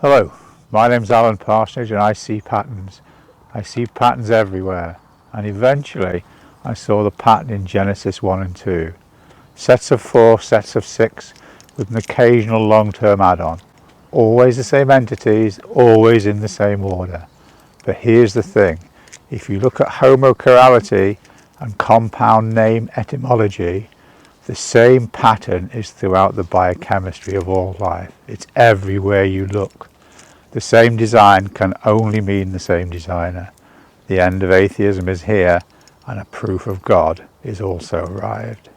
Hello, my name's Alan Parsonage and I see patterns. I see patterns everywhere, and eventually I saw the pattern in Genesis 1 and 2. Sets of 4, sets of 6, with an occasional long-term add-on. Always the same entities, always in the same order. But here's the thing, if you look at homochirality and compound name etymology, the same pattern is throughout the biochemistry of all life. It's everywhere you look. The same design can only mean the same designer. The end of atheism is here, and a proof of God is also arrived.